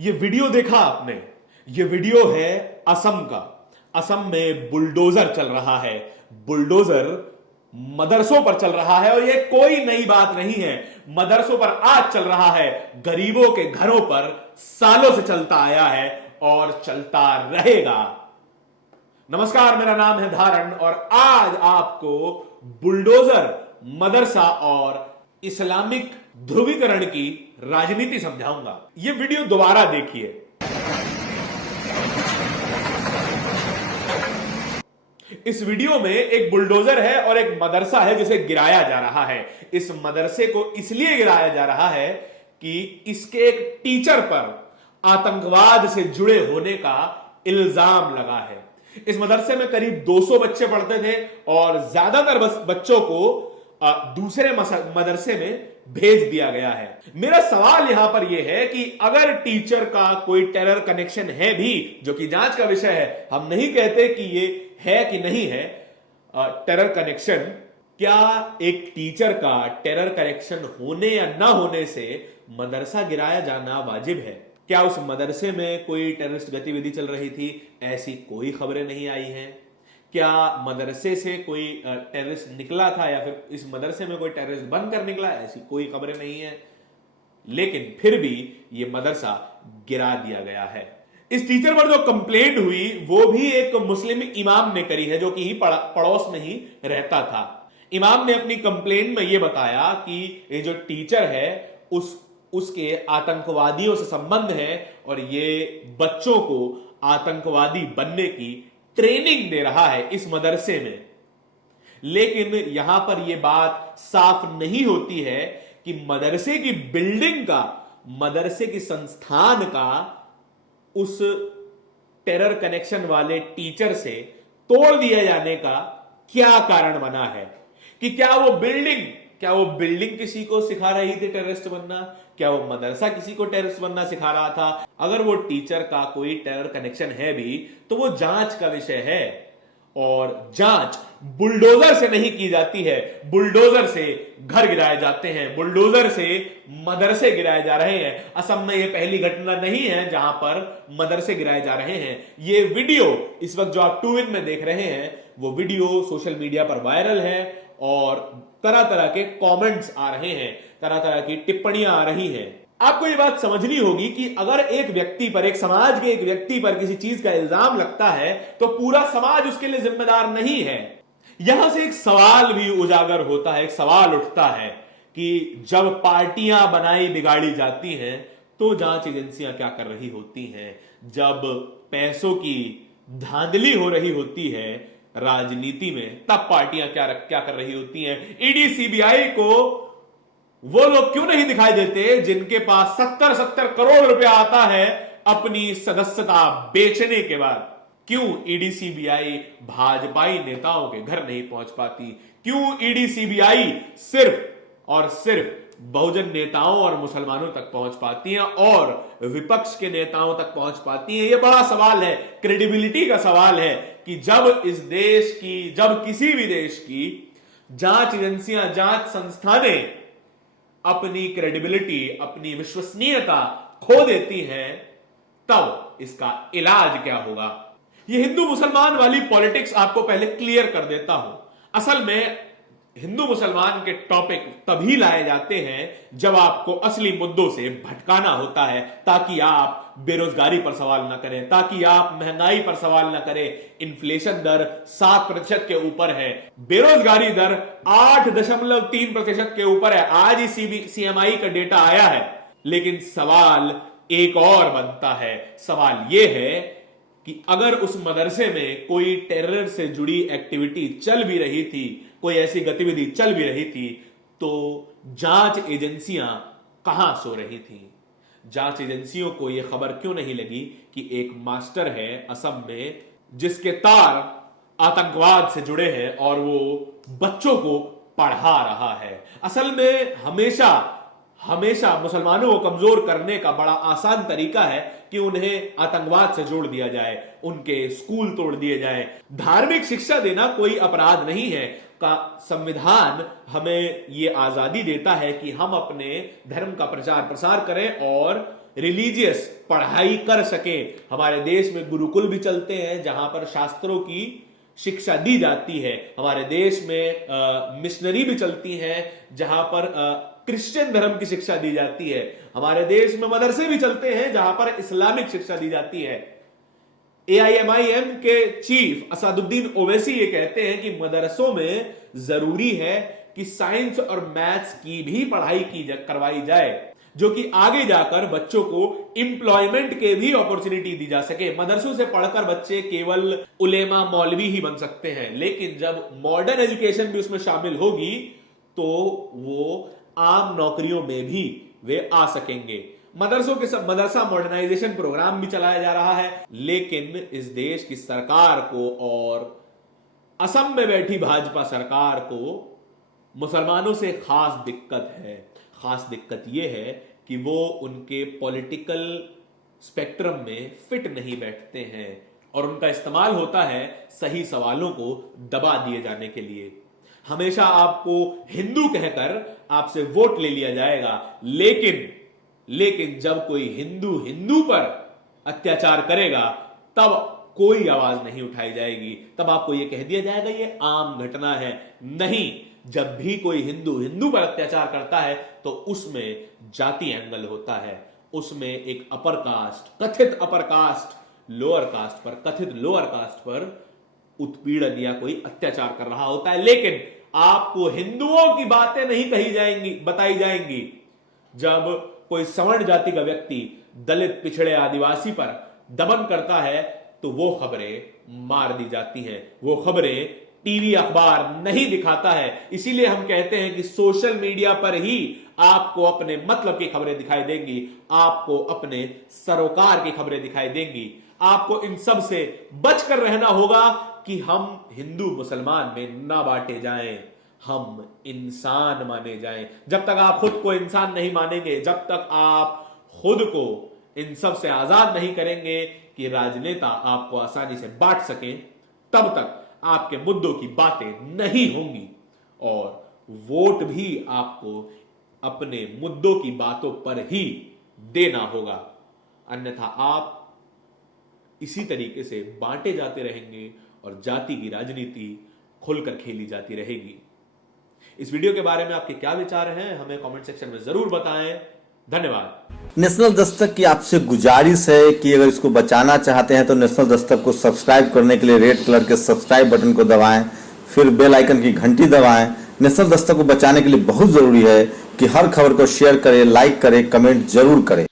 ये वीडियो देखा आपने? ये वीडियो है असम का। असम में बुलडोजर चल रहा है। बुलडोजर मदरसों पर चल रहा है और ये कोई नई बात नहीं है। मदरसों पर आज चल रहा है, गरीबों के घरों पर सालों से चलता आया है और चलता रहेगा। नमस्कार, मेरा नाम है धारण और आज आपको बुलडोजर, मदरसा और इस्लामिक ध्रुवीकरण की राजनीति समझाऊंगा। यह वीडियो दोबारा देखिए। इस वीडियो में एक बुलडोजर है और एक मदरसा है जिसे गिराया जा रहा है। इस मदरसे को इसलिए गिराया जा रहा है कि इसके एक टीचर पर आतंकवाद से जुड़े होने का इल्जाम लगा है। इस मदरसे में करीब 200 बच्चे पढ़ते थे और ज्यादातर बच्चों को दूसरे मदरसे में भेज दिया गया है। मेरा सवाल यहां पर यह है कि अगर टीचर का कोई टेरर कनेक्शन है भी, जो कि जांच का विषय है, हम नहीं कहते कि ये है कि नहीं है टेरर कनेक्शन, क्या एक टीचर का टेरर कनेक्शन होने या ना होने से मदरसा गिराया जाना वाजिब है? क्या उस मदरसे में कोई टेररिस्ट गतिविधि चल रही थी? ऐसी कोई खबरें नहीं आई हैं। क्या मदरसे से कोई टेररिस्ट निकला था या फिर इस मदरसे में कोई टेररिस्ट बनकर निकला? ऐसी कोई खबरें नहीं है। लेकिन फिर भी यह मदरसा गिरा दिया गया है। इस टीचर पर जो कंप्लेंट हुई वो भी एक मुस्लिम इमाम ने करी है, जो कि पड़ोस में ही रहता था। इमाम ने अपनी कंप्लेंट में यह बताया कि ये जो टीचर है उसके आतंकवादियों से संबंध है और ये बच्चों को आतंकवादी बनने की ट्रेनिंग दे रहा है इस मदरसे में। लेकिन यहां पर यह बात साफ नहीं होती है कि मदरसे की बिल्डिंग का, मदरसे की संस्थान का उस टेरर कनेक्शन वाले टीचर से तोड़ दिया जाने का क्या कारण बना है। कि क्या वो बिल्डिंग किसी को सिखा रही थी टेररिस्ट बनना? क्या वो मदरसा किसी को टेररिस्ट बनना सिखा रहा था? अगर वो टीचर का कोई टेरर कनेक्शन है भी तो वो जांच का विषय है और जांच बुलडोजर से नहीं की जाती है। बुलडोजर से घर गिराए जाते हैं, बुलडोजर से मदरसे गिराए जा रहे हैं। असम में यह पहली घटना नहीं है जहां पर मदरसे गिराए जा रहे हैं। यह वीडियो इस वक्त जो आप 2in में देख रहे हैं, वो वीडियो सोशल मीडिया पर वायरल है और तरह तरह के कमेंट्स आ रहे हैं, तरह तरह की टिप्पणियां आ रही हैं। आपको यह बात समझनी होगी कि अगर एक व्यक्ति पर, एक समाज के एक व्यक्ति पर किसी चीज का इल्जाम लगता है तो पूरा समाज उसके लिए जिम्मेदार नहीं है। यहां से एक सवाल भी उजागर होता है, एक सवाल उठता है कि जब पार्टियां बनाई बिगाड़ी जाती हैं तो जांच एजेंसियां क्या कर रही होती हैं? जब पैसों की धांधली हो रही होती है राजनीति में, तब पार्टियां क्या कर रही होती हैं? ईडी सीबीआई को वो लोग क्यों नहीं दिखाई देते जिनके पास 70-70 करोड़ रुपया आता है अपनी सदस्यता बेचने के बाद? क्यों ईडी सीबीआई भाजपाई नेताओं के घर नहीं पहुंच पाती? क्यों ईडी सीबीआई सिर्फ और सिर्फ बहुजन नेताओं और मुसलमानों तक पहुंच पाती हैं और विपक्ष के नेताओं तक पहुंच पाती हैं? यह बड़ा सवाल है, क्रेडिबिलिटी का सवाल है कि जब किसी भी देश की जांच एजेंसियां, जांच संस्थानें अपनी क्रेडिबिलिटी, अपनी विश्वसनीयता खो देती हैं, तब इसका इलाज क्या होगा? यह हिंदू मुसलमान वाली पॉलिटिक्स आपको पहले क्लियर कर देता हूं। असल में हिंदू मुसलमान के टॉपिक तभी लाए जाते हैं जब आपको असली मुद्दों से भटकाना होता है, ताकि आप बेरोजगारी पर सवाल ना करें, ताकि आप महंगाई पर सवाल ना करें। इन्फ्लेशन दर 7% के ऊपर है, बेरोजगारी दर 8.3% के ऊपर है। आज ही सीएमआई का डेटा आया है। लेकिन सवाल एक और बनता है। सवाल यह है कि अगर उस मदरसे में कोई टेरर से जुड़ी एक्टिविटी चल भी रही थी, कोई ऐसी गतिविधि चल भी रही थी, तो जांच एजेंसियां कहां सो रही थी? जांच एजेंसियों को यह खबर क्यों नहीं लगी कि एक मास्टर है असम में जिसके तार आतंकवाद से जुड़े हैं और वो बच्चों को पढ़ा रहा है? असल में हमेशा मुसलमानों को कमजोर करने का बड़ा आसान तरीका है कि उन्हें आतंकवाद से जोड़ दिया जाए, उनके स्कूल तोड़ दिए जाए। धार्मिक शिक्षा देना कोई अपराध नहीं है। का संविधान हमें यह आजादी देता है कि हम अपने धर्म का प्रचार प्रसार करें और रिलीजियस पढ़ाई कर सके। हमारे देश में गुरुकुल भी चलते हैं जहां पर शास्त्रों की शिक्षा दी जाती है। हमारे देश में मिशनरी भी चलती हैं जहां पर क्रिश्चियन धर्म की शिक्षा दी जाती है। हमारे देश में मदरसे भी चलते हैं जहां पर इस्लामिक शिक्षा दी जाती है। AIMIM के चीफ असदुद्दीन ओवैसी ये कहते हैं कि मदरसों में जरूरी है कि साइंस और मैथ्स की भी पढ़ाई करवाई जाए, जो कि आगे जाकर बच्चों को एम्प्लॉयमेंट के भी अपॉर्चुनिटी दी जा सके। मदरसों से पढ़कर बच्चे केवल उलेमा मौलवी ही बन सकते हैं, लेकिन जब मॉडर्न एजुकेशन भी उसमें शामिल होगी तो वो आम नौकरियों में भी वे आ सकेंगे। मदरसों के सब मदरसा मॉडर्नाइजेशन प्रोग्राम भी चलाया जा रहा है, लेकिन इस देश की सरकार को और असम में बैठी भाजपा सरकार को मुसलमानों से खास दिक्कत है। खास दिक्कत यह है कि वो उनके पॉलिटिकल स्पेक्ट्रम में फिट नहीं बैठते हैं और उनका इस्तेमाल होता है सही सवालों को दबा दिए जाने के लिए। हमेशा आपको हिंदू कहकर आपसे वोट ले लिया जाएगा, लेकिन जब कोई हिंदू पर अत्याचार करेगा तब कोई आवाज नहीं उठाई जाएगी। तब आपको यह कह दिया जाएगा ये आम घटना है। नहीं, जब भी कोई हिंदू पर अत्याचार करता है तो उसमें जाति एंगल होता है, उसमें एक अपर कास्ट, कथित अपर कास्ट लोअर कास्ट पर, कथित लोअर कास्ट पर उत्पीड़न या कोई अत्याचार कर रहा होता है। लेकिन आपको हिंदुओं की बातें नहीं कही जाएंगी, बताई जाएंगी। जब कोई सवर्ण जाति का व्यक्ति दलित, पिछड़े, आदिवासी पर दमन करता है तो वो खबरें मार दी जाती हैं, वो खबरें टीवी अखबार नहीं दिखाता है। इसीलिए हम कहते हैं कि सोशल मीडिया पर ही आपको अपने मतलब की खबरें दिखाई देंगी, आपको अपने सरोकार की खबरें दिखाई देंगी। आपको इन सब से बचकर रहना होगा कि हम हिंदू मुसलमान में ना बांटे जाएं, हम इंसान माने जाएं। जब तक आप खुद को इंसान नहीं मानेंगे, जब तक आप खुद को इन सब से आजाद नहीं करेंगे कि राजनेता आपको आसानी से बांट सकें, तब तक आपके मुद्दों की बातें नहीं होंगी और वोट भी आपको अपने मुद्दों की बातों पर ही देना होगा। अन्यथा आप इसी तरीके से बांटे जाते रहेंगे और जाति की राजनीति खुलकर खेली जाती रहेगी। इस वीडियो के बारे में आपके क्या विचार हैं, हमें कमेंट सेक्शन में जरूर बताएं। धन्यवाद। नेशनल दस्तक की आपसे गुजारिश है कि अगर इसको बचाना चाहते हैं तो नेशनल दस्तक को सब्सक्राइब करने के लिए रेड कलर के सब्सक्राइब बटन को दबाएं, फिर बेल आइकन की घंटी दबाएं। नेशनल दस्तक को बचाने के लिए बहुत जरूरी है कि हर खबर को शेयर करें, लाइक करें, कमेंट जरूर करें।